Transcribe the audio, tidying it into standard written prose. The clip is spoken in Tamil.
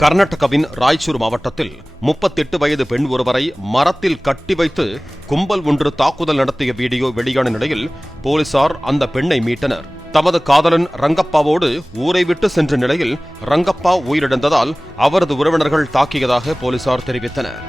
கர்நாடகாவின் ராய்ச்சூர் மாவட்டத்தில் 38 வயது பெண் ஒருவரை மரத்தில் கட்டி வைத்து கும்பல் ஒன்று தாக்குதல் நடத்திய வீடியோ வெளியான நிலையில் போலீசார் அந்த பெண்ணை மீட்டனர். தமது காதலன் ரங்கப்பாவோடு ஊரை விட்டு சென்ற நிலையில் ரங்கப்பா உயிரிழந்ததால் அவரது உறவினர்கள் தாக்கியதாக போலீசார் தெரிவித்தனர்.